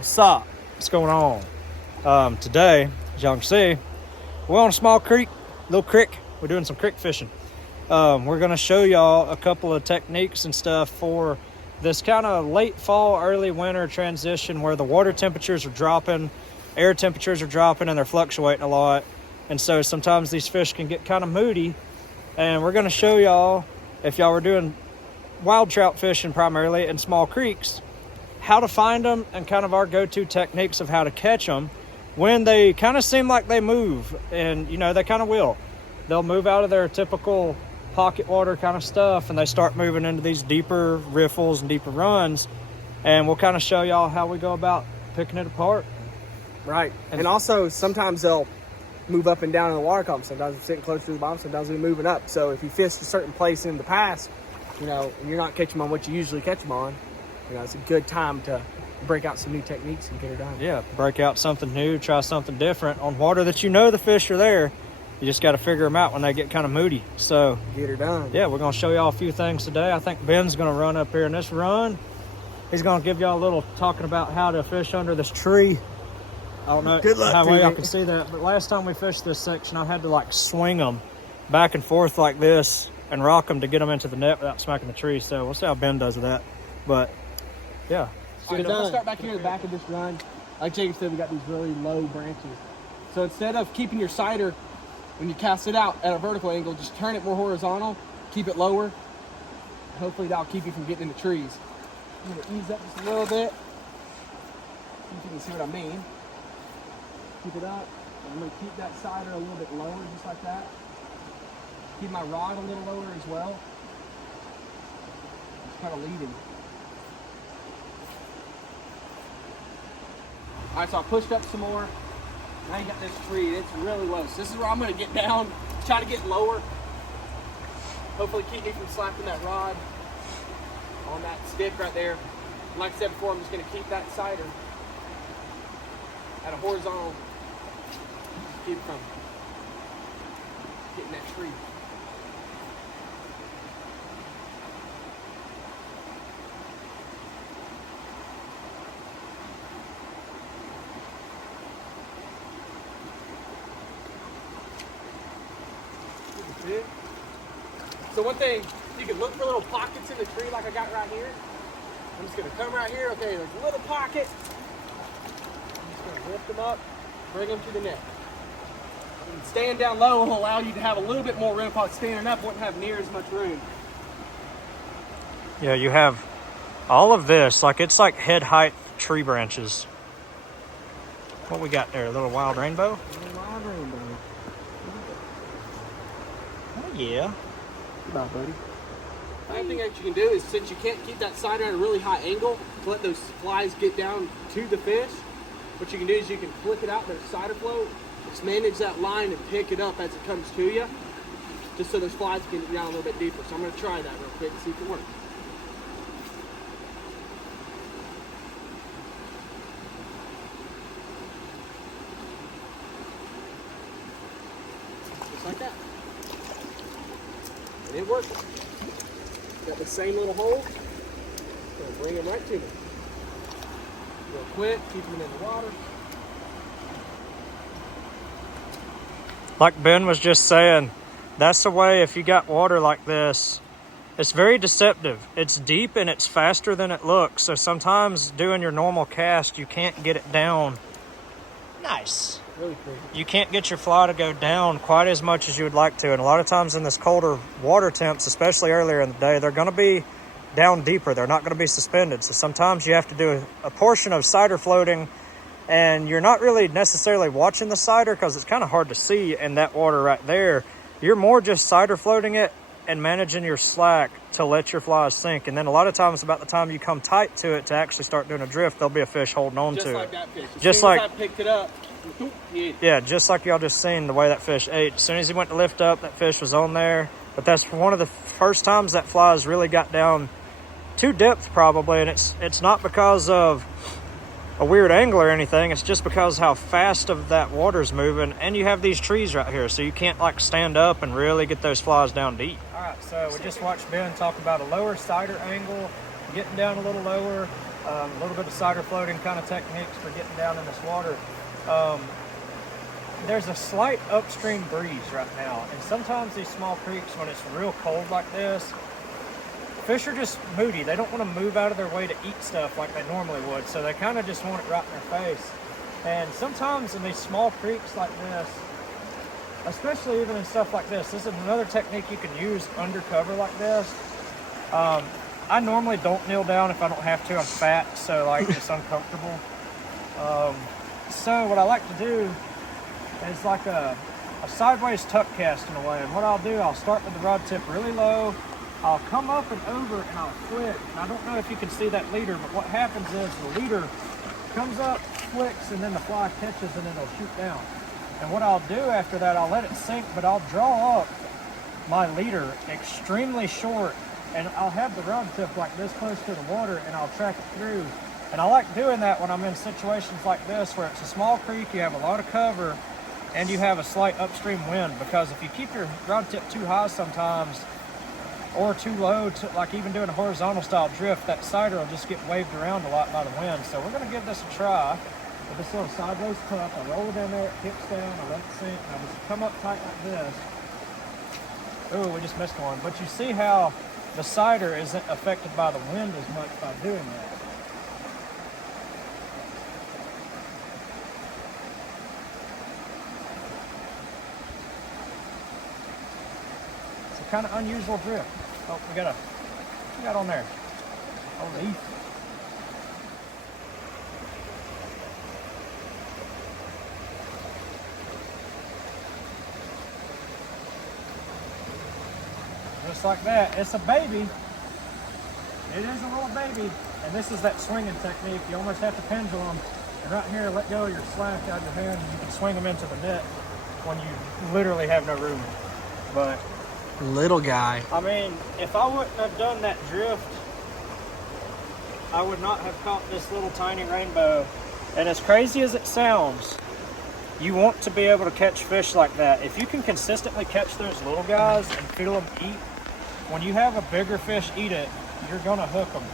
What's up? What's going on? Today, as y'all can see, we're on a small creek, little creek. We're doing some creek fishing. We're gonna show y'all a couple of techniques and stuff for this kind of late fall, early winter transition where the water temperatures are dropping, air temperatures are dropping, and they're fluctuating a lot. And so sometimes these fish can get kind of moody. And we're gonna show y'all, if y'all were doing wild trout fishing primarily in small creeks, how to find them and kind of our go-to techniques of how to catch them when they kind of seem like they move. And you know, they kind of will. They'll move out of their typical pocket water kind of stuff and they start moving into these deeper riffles and deeper runs. And we'll kind of show y'all how we go about picking it apart. Right. And also sometimes they'll move up and down in the water column. Sometimes they're sitting close to the bottom, sometimes they're moving up. So if you fished a certain place in the past, you know, and you're not catching them on what you usually catch them on, you know, it's a good time to break out some new techniques and get her done. Yeah, break out something new, try something different on water that you know the fish are there. You just got to figure them out when they get kind of moody. So get her done. Yeah, we're going to show y'all a few things today. I think Ben's going to run up here in this run. He's going to give y'all a little talking about how to fish under this tree. I don't know how well y'all can see that, but last time we fished this section, I had to like swing them back and forth like this and rock them to get them into the net without smacking the tree. So we'll see how Ben does with that. But yeah. All right, let's start back here at the back of this run. Like Jacob said, we got these really low branches. So instead of keeping your sighter, when you cast it out at a vertical angle, just turn it more horizontal, keep it lower. Hopefully that'll keep you from getting in the trees. I'm gonna ease up just a little bit. See if you can see what I mean. Keep it up. I'm gonna keep that sighter a little bit lower, just like that. Keep my rod a little lower as well. Just kind of leading. All right, so I pushed up some more. Now you got this tree, it's really low. So this is where I'm gonna get down, try to get lower. Hopefully keep me from slapping that rod on that stick right there. Like I said before, I'm just gonna keep that sighter at a horizontal, keep it from getting that tree. So one thing, you can look for little pockets in the tree like I got right here. I'm just gonna come right here. Okay, there's a little pocket. I'm just gonna lift them up, bring them to the net. And staying down low will allow you to have a little bit more room. Probably standing up wouldn't have near as much room. Yeah, you have all of this, like it's like head height tree branches. What we got there, a little wild rainbow? Wild rainbow. Oh yeah. Goodbye, buddy. Another thing that you can do is, since you can't keep that sighter at a really high angle to let those flies get down to the fish, what you can do is you can flick it out their sighter float, just manage that line and pick it up as it comes to you, just so those flies can get down a little bit deeper. So I'm going to try that real quick and see if it works. Just like that. And it works. Got the same little hole. Gonna bring them right to me. Real quick, keep them in the water. Like Ben was just saying, that's the way. If you got water like this, it's very deceptive. It's deep and it's faster than it looks. So sometimes doing your normal cast, you can't get it down. Nice. Really cool. You can't get your fly to go down quite as much as you would like to. And a lot of times in this colder water temps, especially earlier in the day, they're going to be down deeper. They're not going to be suspended. So sometimes you have to do a portion of sighter floating, and you're not really necessarily watching the sighter because it's kind of hard to see in that water right there. You're more just sighter floating it and managing your slack to let your flies sink. And then a lot of times, about the time you come tight to it to actually start doing a drift, there'll be a fish holding on to it. Just like that fish. Just like I picked it up. Yeah, just like y'all just seen the way that fish ate. As soon as he went to lift up, that fish was on there. But that's one of the first times that flies really got down to depth probably. And it's not because of a weird angle or anything. It's just because how fast of that water's moving. And you have these trees right here, so you can't like stand up and really get those flies down deep. All right, so we just watched Ben talk about a lower sighter angle, getting down a little lower. A little bit of cider floating kind of techniques for getting down in this water. There's a slight upstream breeze right now, and sometimes these small creeks, when it's real cold like this, fish are just moody. They don't want to move out of their way to eat stuff like they normally would, so they kind of just want it right in their face. And sometimes in these small creeks like this, especially even in stuff like this is another technique you can use undercover like this. I normally don't kneel down if I don't have to. I'm fat, so like it's uncomfortable. So what I like to do is like a sideways tuck cast in a way. And what I'll do, I'll start with the rod tip really low. I'll come up and over and I'll flick. And I don't know if you can see that leader, but what happens is the leader comes up, flicks, and then the fly catches and it'll shoot down. And what I'll do after that, I'll let it sink, but I'll draw up my leader extremely short, and I'll have the rod tip like this close to the water, and I'll track it through. And I like doing that when I'm in situations like this where it's a small creek, you have a lot of cover, and you have a slight upstream wind, because if you keep your rod tip too high sometimes, or too low, like even doing a horizontal style drift, that cider will just get waved around a lot by the wind. So we're gonna give this a try. With this little sideways tuck, I roll it in there, it kicks down, I let it sink, and I just come up tight like this. Ooh, we just missed one. But you see how the cider isn't affected by the wind as much by doing that. It's a kind of unusual drift. Oh, we got on there. Oh, leaf. Just like that. It's a baby. It is a little baby. And this is that swinging technique. You almost have to pendulum. And right here, let go of your slack out of your hand, and you can swing them into the net when you literally have no room. But Little guy. I mean, if I wouldn't have done that drift, I would not have caught this little tiny rainbow. And as crazy as it sounds, you want to be able to catch fish like that. If you can consistently catch those little guys and feel them eat, when you have a bigger fish eat it, you're gonna hook them.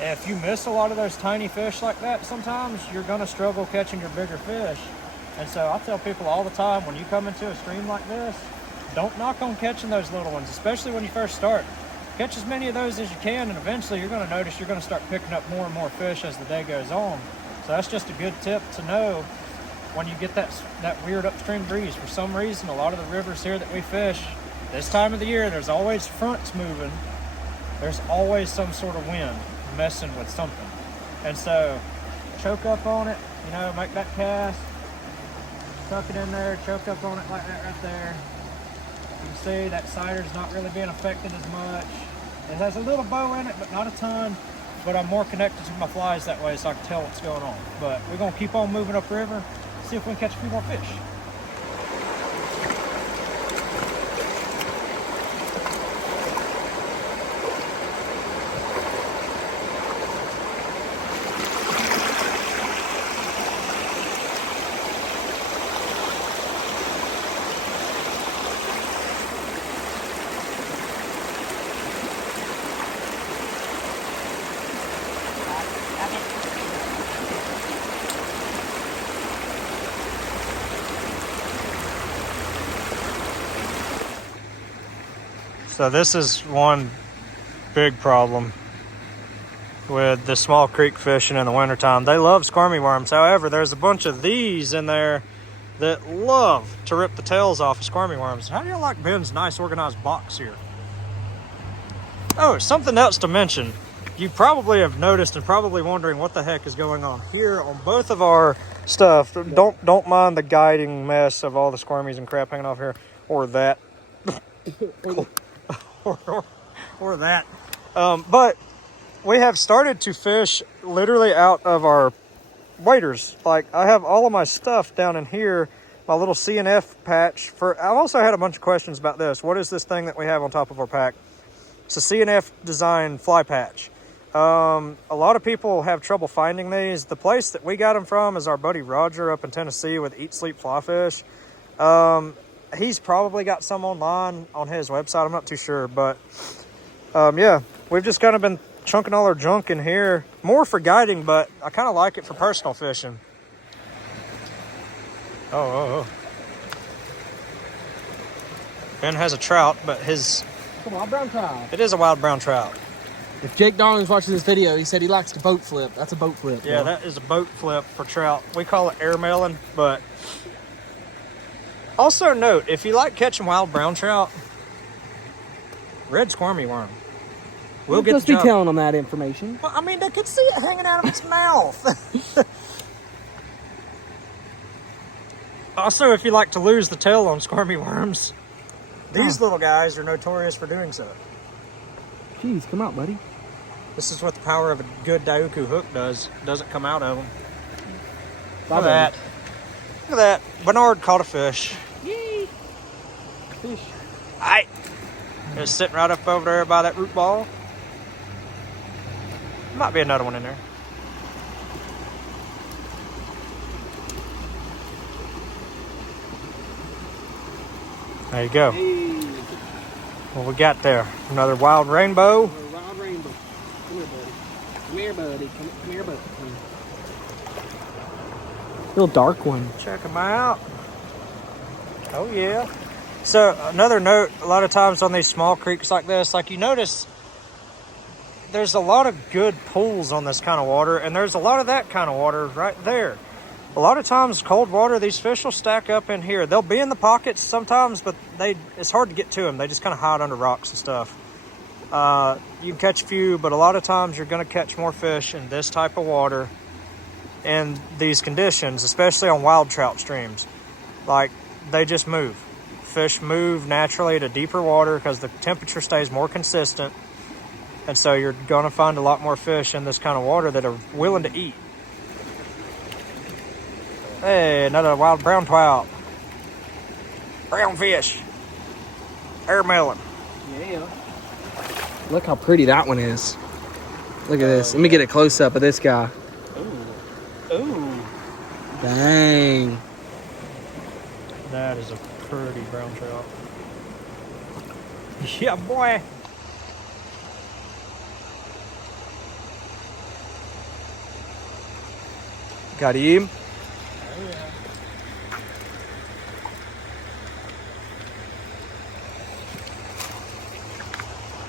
If you miss a lot of those tiny fish like that, sometimes you're gonna struggle catching your bigger fish. And so I tell people all the time, when you come into a stream like this, don't knock on catching those little ones, especially when you first start. Catch as many of those as you can, and eventually you're gonna notice you're gonna start picking up more and more fish as the day goes on. So that's just a good tip to know when you get that weird upstream breeze. For some reason, a lot of the rivers here that we fish, this time of the year, there's always fronts moving. There's always some sort of wind messing with something. And so choke up on it, you know, make that cast, tuck it in there, choke up on it like that right there. You can see that cider's not really being affected as much. It has a little bow in it, but not a ton. But I'm more connected to my flies that way, so I can tell what's going on. But we're gonna keep on moving upriver, see if we can catch a few more fish. So this is one big problem with the small creek fishing in the wintertime. They love squirmy worms. However, there's a bunch of these in there that love to rip the tails off of squirmy worms. How do you like Ben's nice organized box here? Oh, something else to mention. You probably have noticed and probably wondering what the heck is going on here on both of our stuff. Don't mind the guiding mess of all the squirmies and crap hanging off here, or that. or that. But we have started to fish literally out of our waders. Like, I have all of my stuff down in here, my little CNF patch. I've also had a bunch of questions about this. What is this thing that we have on top of our pack? It's a CNF design fly patch. A lot of people have trouble finding these. The place that we got them from is our buddy Roger up in Tennessee with Eat Sleep Fly Fish. He's probably got some online on his website. I'm not too sure, but yeah, we've just kind of been chunking all our junk in here. More for guiding, but I kind of like it for personal fishing. Oh. Ben has a trout, but It's a wild brown trout. it is a wild brown trout. If Jake Darling's watching this video, he said he likes to boat flip. That's a boat flip. Yeah, bro. that is a boat flip for trout. We call it air mailing, but also note, if you like catching wild brown trout, red squirmy worm. We'll get Let's the be job. telling them that information. Well, I mean, they could see it hanging out of its mouth. Also, if you like to lose the tail on squirmy worms, these little guys are notorious for doing so. Jeez, come out, buddy. This is what the power of a good Diuku hook does. It doesn't come out of them. Bye, Look at that. Look at that. Bernard caught a fish. Yay! Fish. Aight. It's sitting right up over there by that root ball. Might be another one in there. There you go. Hey. What we got there? Another wild rainbow. Wild rainbow. Come here, buddy. Come here, buddy. Come here, buddy. Little dark one. Check them out. Oh yeah. So another note, a lot of times on these small creeks like this, like you notice, there's a lot of good pools on this kind of water, and there's a lot of that kind of water right there. A lot of times cold water, these fish will stack up in here. They'll be in the pockets sometimes, but it's hard to get to them. They just kind of hide under rocks and stuff. You can catch a few, but a lot of times you're going to catch more fish in this type of water in these conditions, especially on wild trout streams. Like, they just move. Fish move naturally to deeper water because the temperature stays more consistent. And so you're going to find a lot more fish in this kind of water that are willing to eat. Hey, another wild brown trout. Brown fish. Air melon. Yeah. Look how pretty that one is. Look at this. Let me get a close up of this guy. Ooh. Dang. That is a pretty brown trout. Yeah, boy. Got him.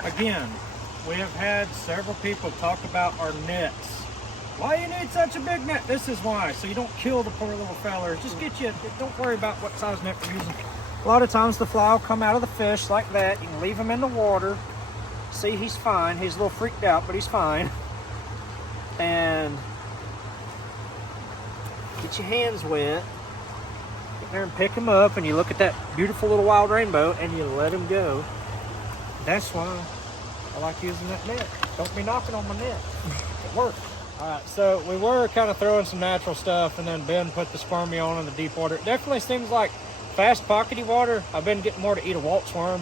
Again, we have had several people talk about our nets. Why you need such a big net? This is why, so you don't kill the poor little fellers. Just get you, don't worry about what size net you're using. A lot of times the fly will come out of the fish like that. You can leave him in the water. See, he's fine. He's a little freaked out, but he's fine. And get your hands wet. Get there and pick him up, and you look at that beautiful little wild rainbow, and you let him go. That's why I like using that net. Don't be knocking on my net. It works. All right, so we were kind of throwing some natural stuff, and then Ben put the spermie on in the deep water. It definitely seems like fast pockety water. I've been getting more to eat a Waltz worm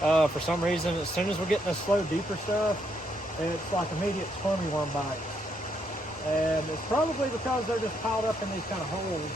for some reason. As soon as we're getting the slow, deeper stuff, it's like immediate spermie worm bite. And it's probably because they're just piled up in these kind of holes.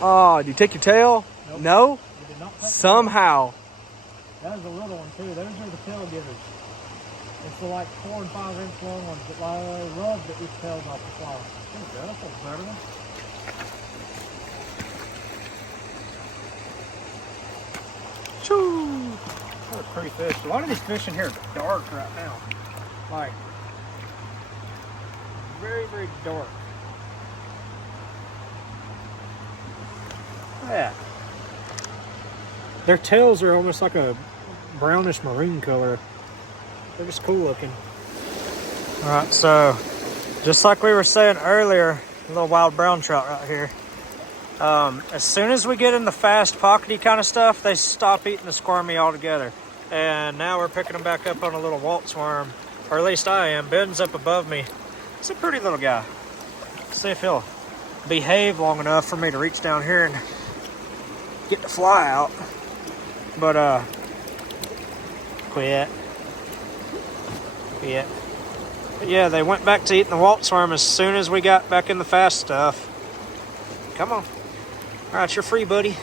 Oh, do you take your tail? Nope. No? We did not touch Somehow. that was a little one too. Those are the tail givers. It's the like 4 and 5 inch long ones that love to eat tails off the fly. There you go. That's a better one. Choo. What a pretty fish. A lot of these fish in here are dark right now. Like, very, very dark. Yeah. Their tails are almost like a brownish maroon color. They're just cool looking. All right, so just like we were saying earlier, a little wild brown trout right here. As soon as we get in the fast pockety kind of stuff, they stop eating the squirmy altogether. And now we're picking them back up on a little Waltz worm, or at least I am. Ben's up above me. It's a pretty little guy. See if he'll behave long enough for me to reach down here and get the fly out. But quit. But yeah, they went back to eating the Waltz worm as soon as we got back in the fast stuff. Come on. All right, you're free, buddy.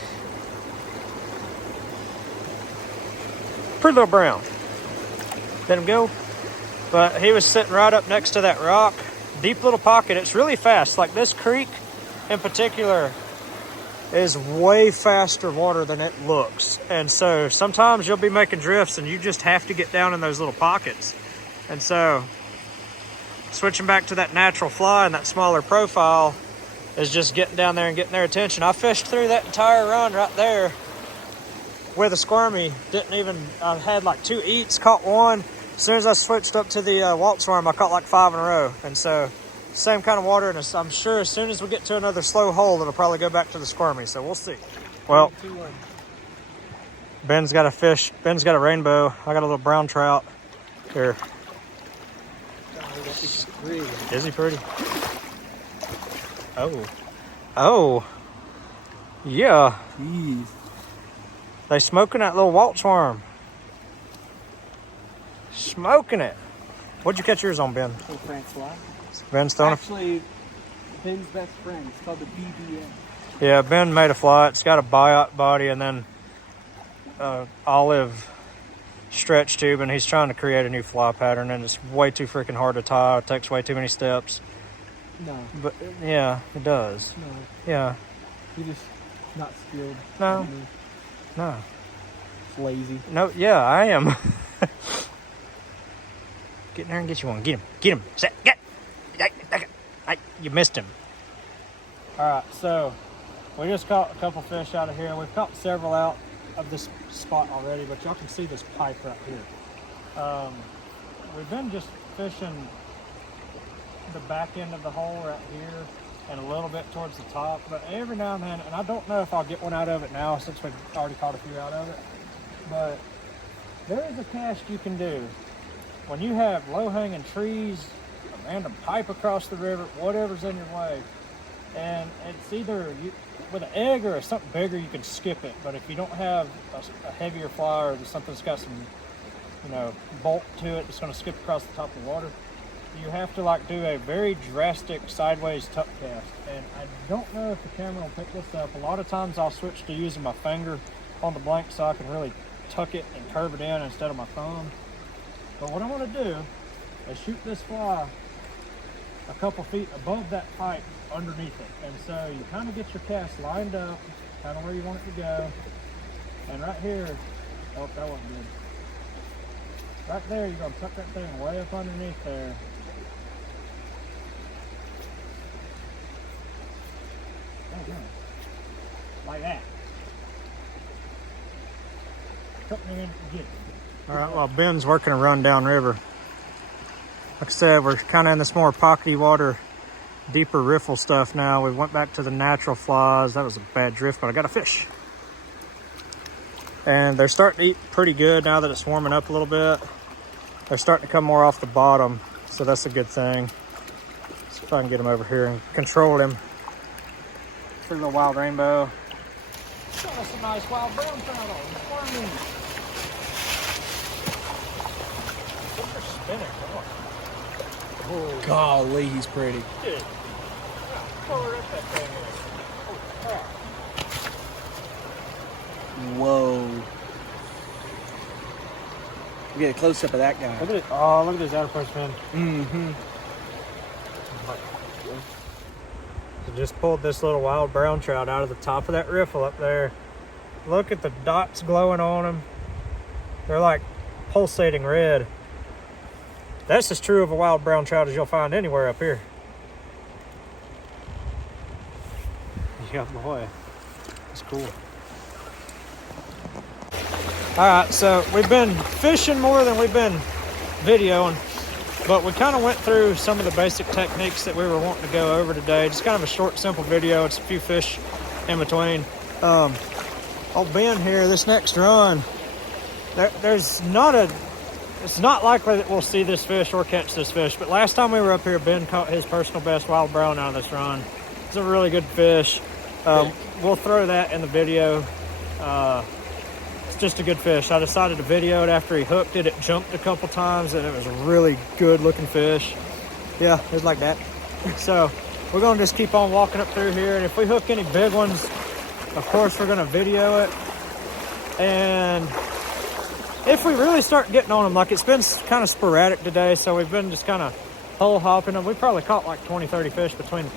Pretty little brown. Let him go. But he was sitting right up next to that rock. Deep little pocket. It's really fast. Like this creek in particular is way faster water than it looks. And so sometimes you'll be making drifts and you just have to get down in those little pockets. And so switching back to that natural fly and that smaller profile is just getting down there and getting their attention. I fished through that entire run right there with a squirmy. I had like 2 eats, caught one. As soon as I switched up to the Waltz worm, I caught like 5 in a row. And so same kind of water, and I'm sure as soon as we get to another slow hole, it'll probably go back to the squirmy, so we'll see. Well, Ben's got a fish. Ben's got a rainbow. I got a little brown trout. Here. Is he pretty? Oh. Yeah. Jeez. They smoking that little Waltz worm. Smoking it. What'd you catch yours on, Ben? Little Francois. Ben's throwing Actually, Ben's best friend. It's called the BBN. Yeah, Ben made a fly. It's got a biot body and then olive stretch tube, and he's trying to create a new fly pattern, and it's way too freaking hard to tie. It takes way too many steps. No. But yeah, it does. No. Yeah. You're just not skilled. No. No. It's lazy. No, yeah, I am. Get in there and get you one. Get him. Get him. Set. Get. You missed him. All right, so we just caught a couple fish out of here. We've caught several out of this spot already, but y'all can see this pipe right here. We've been just fishing the back end of the hole right here and a little bit towards the top, but every now and then, and I don't know if I'll get one out of it now since we've already caught a few out of it, but there is a cast you can do when you have low-hanging trees, a random pipe across the river, whatever's in your way, and it's either with an egg or something bigger, you can skip it. But if you don't have a heavier fly or something that's got some, bulk to it, it's going to skip across the top of the water, you have to like do a very drastic sideways tuck cast. And I don't know if the camera will pick this up. A lot of times I'll switch to using my finger on the blank so I can really tuck it and curve it in instead of my thumb. But what I want to do is shoot this fly a couple feet above that pipe underneath it. And so you kind of get your cast lined up, kind of where you want it to go. And right here, oh, that wasn't good. Right there, you're going to tuck that thing way up underneath there. Oh, no. Like that. Tuck me in and get it. All right, while Ben's working a run downriver. Like I said, we're kind of in this more pockety water, deeper riffle stuff now. We went back to the natural flies. That was a bad drift, but I got a fish. And they're starting to eat pretty good now that it's warming up a little bit. They're starting to come more off the bottom, so that's a good thing. Let's see if I can get him over here and control him. Pretty little wild rainbow. Show us a nice wild brown trout on the spinning. Oh. Golly, he's pretty. Dude. Color up that thing in. Oh, crap. Whoa. We get a close up of that guy. Look at it. Oh, look at this outer post fin. Mm-hmm. So just pulled this little wild brown trout out of the top of that riffle up there. Look at the dots glowing on them. They're like pulsating red. That's as true of a wild brown trout as you'll find anywhere up here. Yeah, boy. That's cool. All right, so we've been fishing more than we've been videoing, but we kind of went through some of the basic techniques that we were wanting to go over today. Just kind of a short, simple video. It's a few fish in between. Old Ben here, this next run, there's not a it's not likely that we'll see this fish or catch this fish, but last time we were up here, Ben caught his personal best wild brown out of this run. It's a really good fish. We'll throw that in the video. It's just a good fish. I decided to video it after he hooked it. It jumped a couple times, and it was a really good looking fish. Yeah, it was like that. So we're gonna just keep on walking up through here, and if we hook any big ones, of course we're gonna video it. And if we really start getting on them, like it's been kind of sporadic today, so we've been just kind of hole hopping them. We probably caught like 20, 30 fish between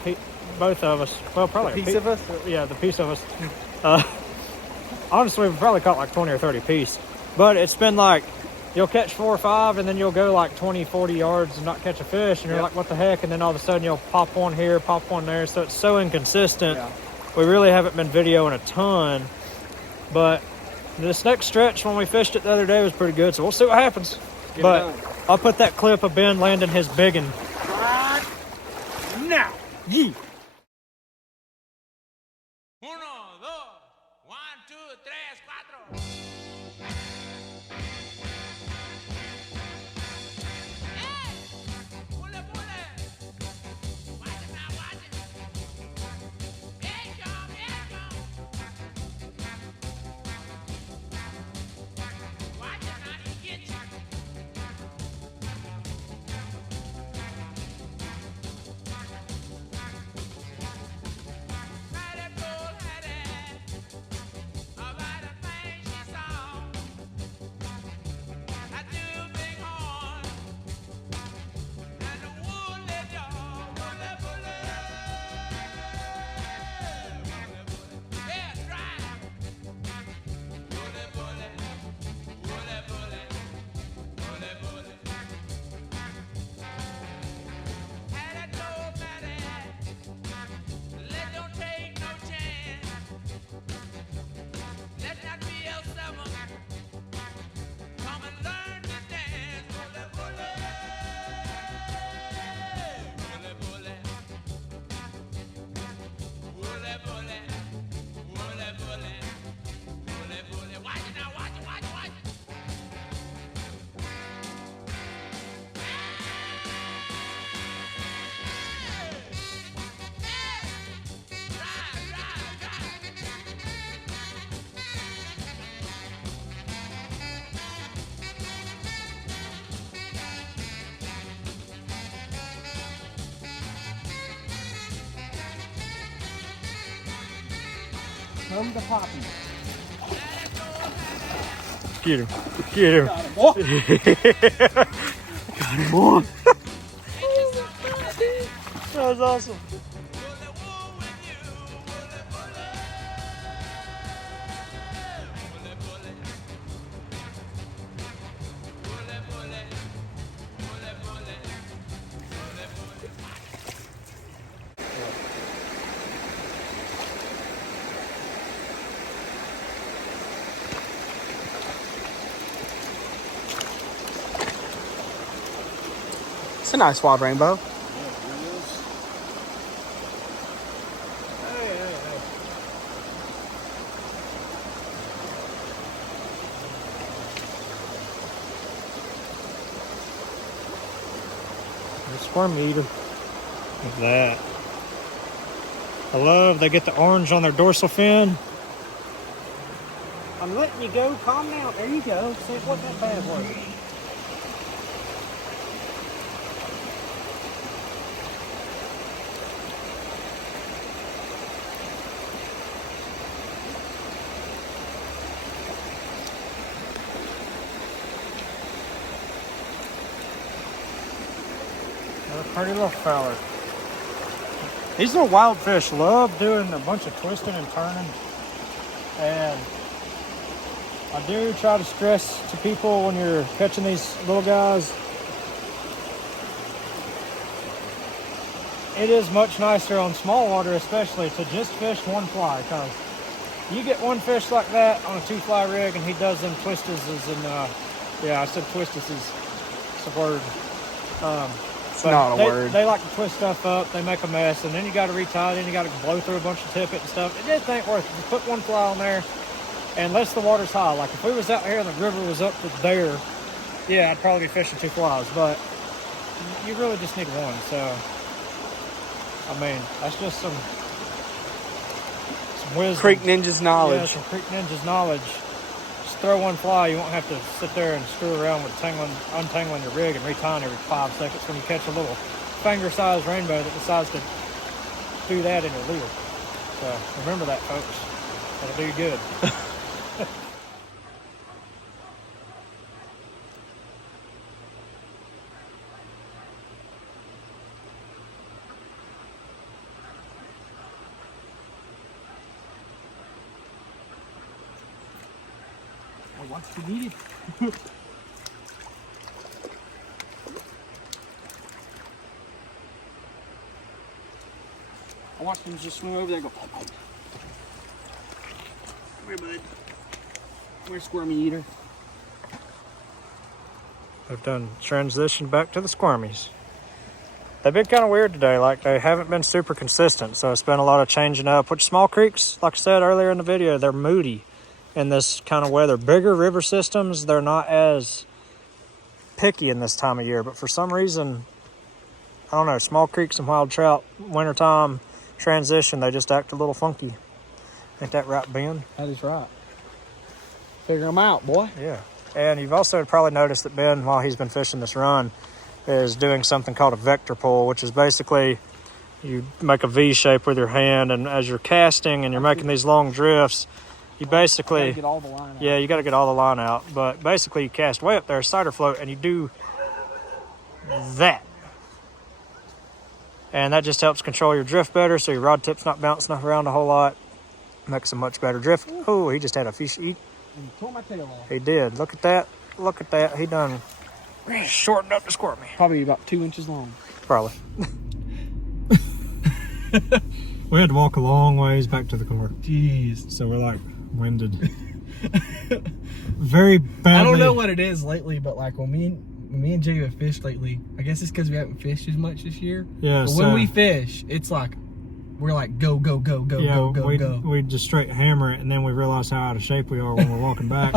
both of us. Well, probably The piece of us? Yeah, the piece of us. Honestly, we've probably caught like 20 or 30 piece. But it's been like, you'll catch 4 or 5, and then you'll go like 20, 40 yards and not catch a fish, and you're like, what the heck? And then all of a sudden you'll pop one here, pop one there. So it's so inconsistent. Yeah. We really haven't been videoing a ton. But this next stretch when we fished it the other day was pretty good, so we'll see what happens. But I'll put that clip of Ben landing his biggin Right now. Yee. 1, 2, 1, 2, 3, 4. Come to Poppy. Get him. Get him. Oh, Got him on. That was awesome. it's a nice wild rainbow. Squirm eater. Look at that. I love they get the orange on their dorsal fin. I'm letting you go. Calm down. There you go. See, it wasn't that bad, was it? A pretty little feller. These little wild fish love doing a bunch of twisting and turning. And I do try to stress to people when you're catching these little guys, it is much nicer on small water especially to just fish one fly, because you get one fish like that on a 2-fly rig and he does them twistises and yeah, I said twistis is a word. It's not a word. They like to twist stuff up, they make a mess, and then you got to retie it, and you got to blow through a bunch of tippet and stuff. It just ain't worth it. Just put one fly on there, and unless the water's high. Like if we was out here and the river was up to there, yeah, I'd probably be fishing 2 flies, but you really just need one. So, I mean, that's just some wisdom. Creek Ninjas knowledge. Yeah, some Creek Ninjas knowledge. Just throw one fly. You won't have to sit there and screw around with untangling your rig and retying every 5 seconds when you catch a little finger-sized rainbow that decides to do that in your lure. So remember that, folks. That'll do you good. Once you need it. I watched him just swing over there and go. Come here, bud. Come here, squirmy eater. I've done transition back to the squirmies. They've been kind of weird today. Like, they haven't been super consistent, so it's been a lot of changing up. Which small creeks, like I said earlier in the video, they're moody in this kind of weather. Bigger river systems, they're not as picky in this time of year, but for some reason, I don't know, small creeks and wild trout, wintertime, transition, they just act a little funky. Ain't that right, Ben? That is right. Figure them out, boy. Yeah. And you've also probably noticed that Ben, while he's been fishing this run, is doing something called a vector pull, which is basically you make a V shape with your hand, and as you're casting and you're making these long drifts, you basically, Get all the line out. yeah, you got to get all the line out. But basically, you cast way up there, cider float, and you do that. And that just helps control your drift better, so your rod tip's not bouncing around a whole lot. Makes a much better drift. Oh, he just had a fish eat. And you tore my tail off. He did. Look at that. Look at that. He done shortened up to squirt me. Probably about 2 inches long. Probably. We had to walk a long ways back to the car. Jeez. So we're like winded. Very badly. I don't know what it is lately, but like when me and Jay have fished lately, I guess it's because we haven't fished as much this year. Yeah. But when we fish, it's like we're like go go go go yeah, go go go. we just straight hammer it, and then we realize how out of shape we are when we're walking back.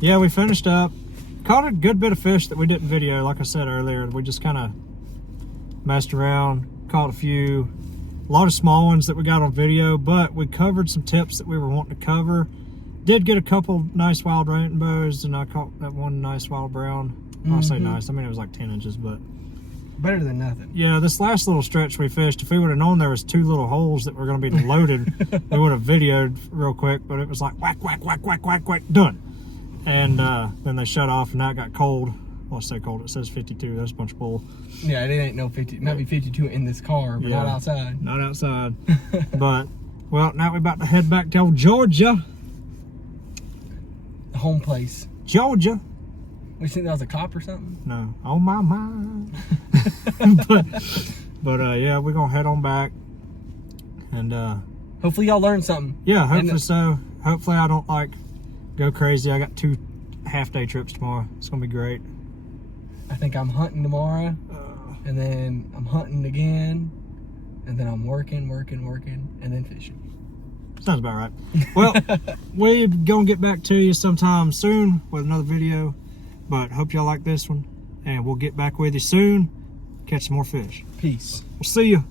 Yeah, we finished up. Caught a good bit of fish that we didn't video. Like I said earlier, we just kind of messed around, caught a few. A lot of small ones that we got on video, but we covered some tips that we were wanting to cover. Did get a couple nice wild rainbows, and I caught that one nice wild brown. I say nice, I mean it was like 10 inches, but Better than nothing. yeah, this last little stretch we fished, if we would have known there was 2 little holes that were going to be loaded, we would have videoed real quick, but it was like whack, whack, whack, whack, whack, whack, done. And then they shut off, and now it got cold. Well, I say cold, it says 52, that's a bunch of bull. Yeah, it ain't no 50, not be 52 in this car, but not Yeah. outside. Not outside. But, well, now we're about to head back to old Georgia. The home place. Georgia. We think that was a cop or something? No, on my mind. but yeah, we're gonna head on back, and Hopefully y'all learned something. yeah, hopefully And- so. Hopefully I don't like go crazy. I got 2 half-day trips tomorrow. It's gonna be great. I think I'm hunting tomorrow, and then I'm hunting again, and then I'm working, and then fishing. Sounds about right. Well, we're gonna get back to you sometime soon with another video, but hope y'all like this one, and we'll get back with you soon. Catch some more fish. Peace. We'll see you.